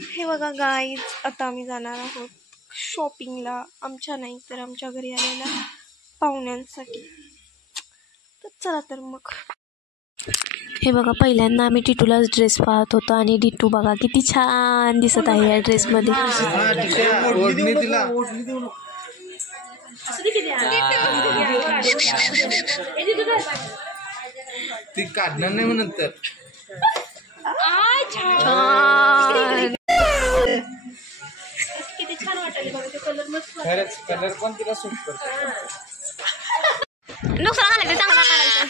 हे बघा गाईज, आता आम्ही जाणार आहोत शॉपिंगला, आमच्या नाही तर आमच्या घरी आलेल्या पाहुण्यांसाठी. तर चला तर मग. हे बघा, पहिल्यांदा आम्ही टिटूला ड्रेस पाहत होतो आणि टिटू बघा किती छान दिसत आहे या ड्रेसमध्ये. ती काढणार नाही म्हणत तर किती छान वाटले बघा ते कलर मस्त. खरंच कलर पण तिला सूट करतो. नुकसान घालायचं, चांगला करायचं,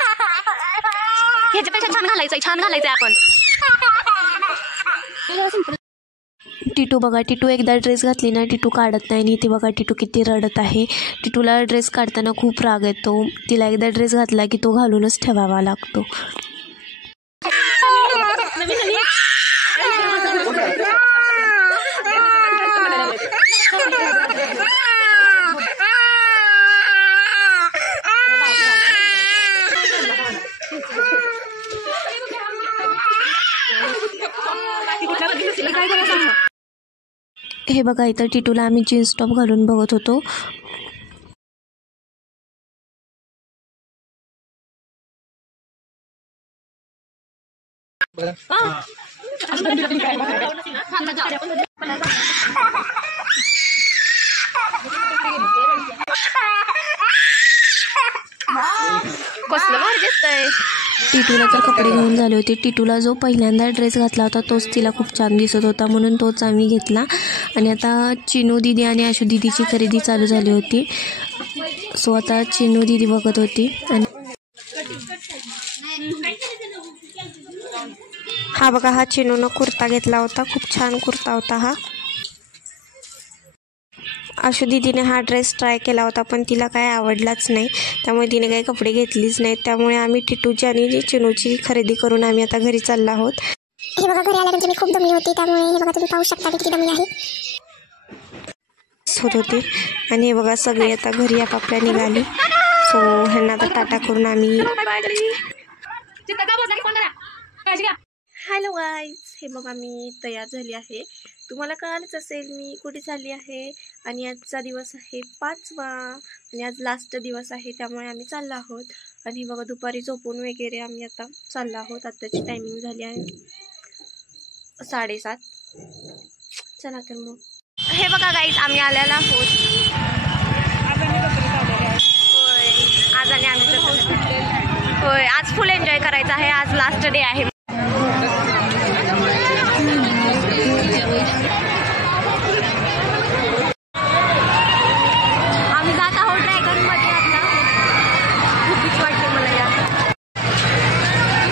ह्याच्यापेक्षा छान घालायचंय आपण. टिटू बघा, टिटू एकदा ड्रेस घातली ना टिटू काढत नाही. आणि ती बघा टिटू किती रडत आहे. टिटूला ड्रेस काढताना खूप राग येतो. तिला एकदा ड्रेस घातला की तो घालूनच ठेवावा लागतो. हे बघा, इथं टिटूला आम्ही जीन्स टॉप घालून बघत होतो. कसलं भारी दिसतंय. टिटूला तर कपडे घेऊन झाले होते. टिटूला जो पहिल्यांदा ड्रेस घातला होता तोच तिला खूप छान दिसत होता, म्हणून तोच आम्ही घेतला. आणि आता चिनू दीदी आणि आशू दीदीची खरेदी चालू झाली होती. सो आता चिनू दीदी बघत होती. आणि हा बघा, हा चिनूनं कुर्ता घेतला होता, खूप छान कुर्ता होता हा. आशू दीदीने हा ड्रेस ट्राय केला होता पण तिला काय आवडलाच नाही, त्यामुळे तिने काही कपडे घेतलीच नाहीत. त्यामुळे आम्ही टिटूची आणि चिनूची खरेदी करून आम्ही आता घरी चाललो आहोत. हे बघा, घरी आल्यानंतर मी खूप दमली होती, त्यामुळे हे बघा तुम्ही पाहू शकता किती दमली आहे होत होते. आणि हे बघा, सगळे आता घरी आपापल्या निघाली. सो ह्यांना आता टाटा करून आम्ही. हॅलो गाईज, हे बघा मी तयार झाली आहे. तुम्हाला कळालंच असेल मी कुठे चालली आहे. आणि आजचा दिवस आहे 5वा आणि आज लास्ट दिवस आहे, त्यामुळे आम्ही चाललो आहोत. आणि बघा, दुपारी झोपून वगैरे आम्ही आता चाललो आहोत. आत्ताची टायमिंग झाली आहे 7:30. चला तर मग. हे बघा गाईज, आम्ही आलेलो आहोत. होय, आज आणि आम्ही होय, आज फुल एन्जॉय करायचं आहे. आज लास्ट डे आहे. आम्ही जात आहोत ड्रॅगन मध्ये. आता खूप भीती वाटते मला यार.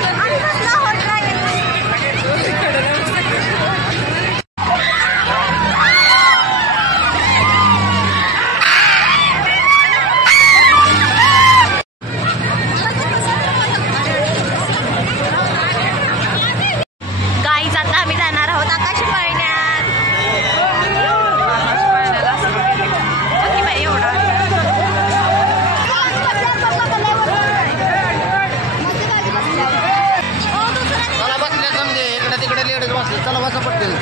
आम्ही बसलो आहोत ड्रॅगन मध्ये. गाईज, आता आम्ही जाणार आहोत आकाश पाळण्यात. चला बसले समजे इकडे तिकडे लेडीज बसले. चला बसा पटकन.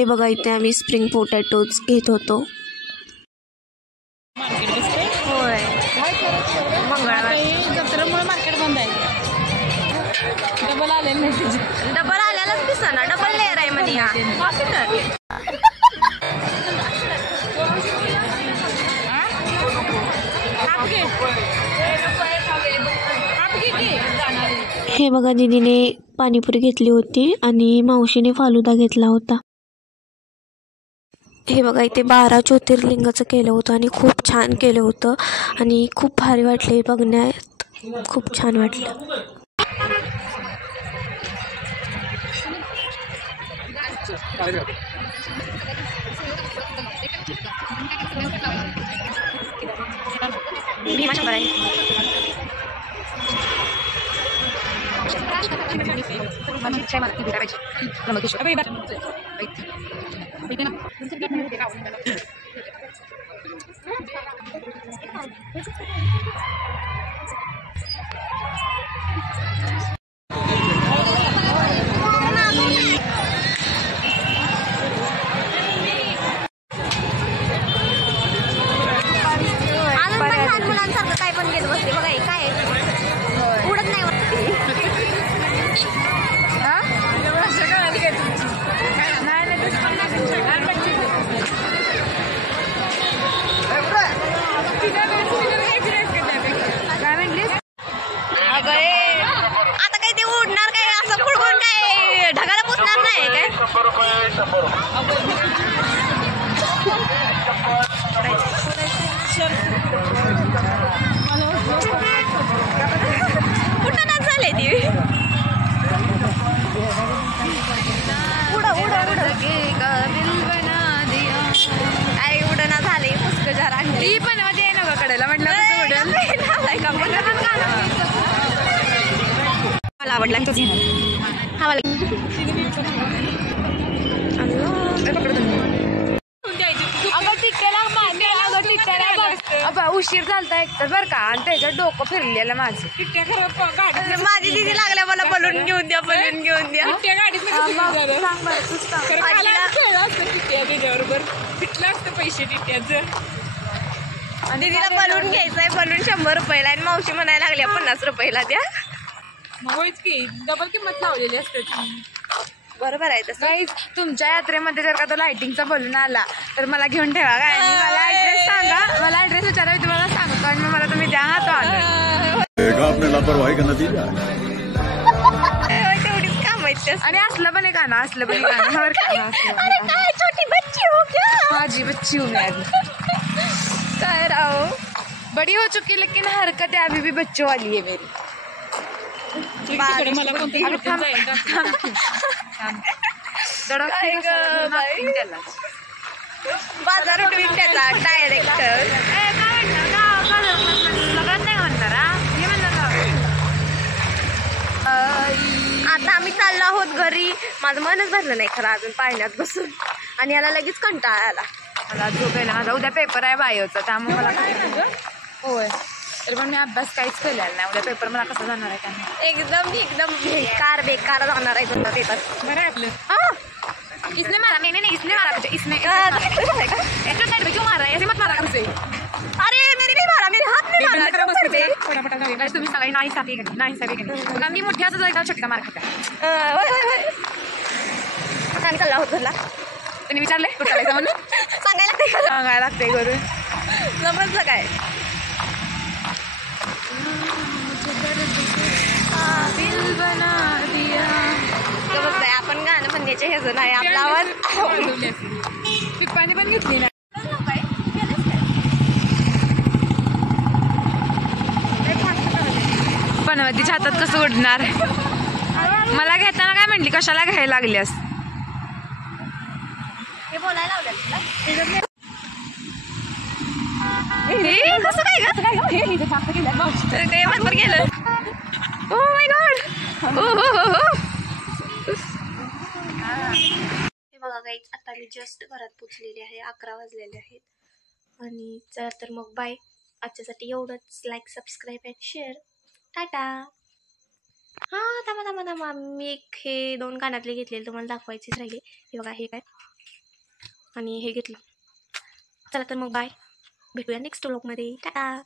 हे बघा इथे आम्ही स्प्रिंग पोटॅटोज घेत होतो. होय मंगळवार जत्रेमुळे मार्केट बंद आहे. डबल आलेलं नाही. डबल आल्यालाच दिसा ना डबल लेअर आहे मध्ये हे बघा दीदीने पाणीपुरी घेतली होती आणि मावशीने फालुदा घेतला होता. हे बघा इथे 12 ज्योतिर्लिंगाचं केलं होतं आणि खूप छान केलं होतं आणि खूप भारी वाटले बघण्यात. खूप छान वाटलं. भीमा आहे. मुलांसारखं काय पण घेत बसते बघा. काय उडत नाही आता काय ते उडणार काय असं फुडकून काय ढगाला पुसणार नाही काय. कुठं नाच झाले ती काय उडना झाले पुष्क जरा ती पण मध्ये ना कडेला म्हटलं मला आवडला हा मला उशीर झालता एकतर बरं का आणि त्याच्यात डोकं फिरलेलं माझं. माझी दिदी लागल्या मला बलून घेऊन द्या बलून घेऊन द्या. त्याच्याबरोबर फिटलं असतं पैसे टिट्याचं. दीदीला बलून घ्यायचंय. बलून 100 रुपयाला आणि मावशी म्हणायला लागल्या 50 रुपयाला द्या. होयच की डबल किंमत लावलेली असते. बरोबर आहे तसं. गाईज तुमच्या यात्रेमध्ये जर का तो लाइटिंगचा बलून आला तर मला घेऊन ठेवा काय. आणि मला ऍड्रेस सांगा. मला ऍड्रेस विचारा मी तुम्हाला सांगतो आणि मग मला तुम्ही द्या हा तो आणून. आपने लापरवाही का नतीजा तेवढीच काम आहेत. आणि असलं पण एक आणा. असलं पण एक आणा. छोटी बच्ची हो क्या माझी बच्ची हूँ मैं अभी. काय राव बड़ी हो चुकी लेकिन हरकत है अभी भी बच्चों वाली है मेरी. मला कोणती बाजार उठवीन त्याचा डायरेक्टर. आता आम्ही चाललो आहोत घरी. माझं मनच भरलं नाही खरं अजून पाळण्यात बसून आणि याला लगेच कंटाळा आला. मला झोप यायला. माझा उद्या पेपर आहे बायोचा त्यामुळे मला होय तरी पण मी अभ्यास काहीच केलेला नाही. उद्या पेपर मला कसं जाणार आहे त्यामुळे एकदम बेकार जाणार आहे तुमचा पेपर. बरं आहे आपलं. हाँ इसने मारा. नहीं इसने मारा मुझे. इसने क्यों मारा ऐसे मत मारा मुझे. अरे मेरे नहीं मारा. मेरे हाथ में मारा. तुम्ही सगळी नाही साफी नाही मी मोठी असं जायचा छटका मार खात्या. आम्ही चाललो आहोत घरला. त्यांनी विचारले कुठं जायचं म्हणून सांगायला लागते करून समजलं काय. आपण गाणं म्हणण्याचे हे जण आहे आपला आवाज. पिप्पाने पण घेतली ना. पण तिच्या हातात कसं उडणार. मला घेताना काय म्हटली कशाला घ्यायला लागल्यास. हे बोलायला लावलं कसं काय भरपूर गेलं. Oh my God. हे बघा गाईज आता मी जस्ट घरात पोचलेले आहे. 11 वाजलेले आहेत. आणि चला तर मग बाय. आजच्यासाठी एवढंच. Like subscribe and share. Tata. हां थांबा मी एक हे 2 कानातले घेतलेले तुम्हाला दाखवायचीच राहिली. हे बघा हे काय आणि हे घेतलं. चला तर मग बाय, भेटूया नेक्स्ट व्लॉगमध्ये. टाटा.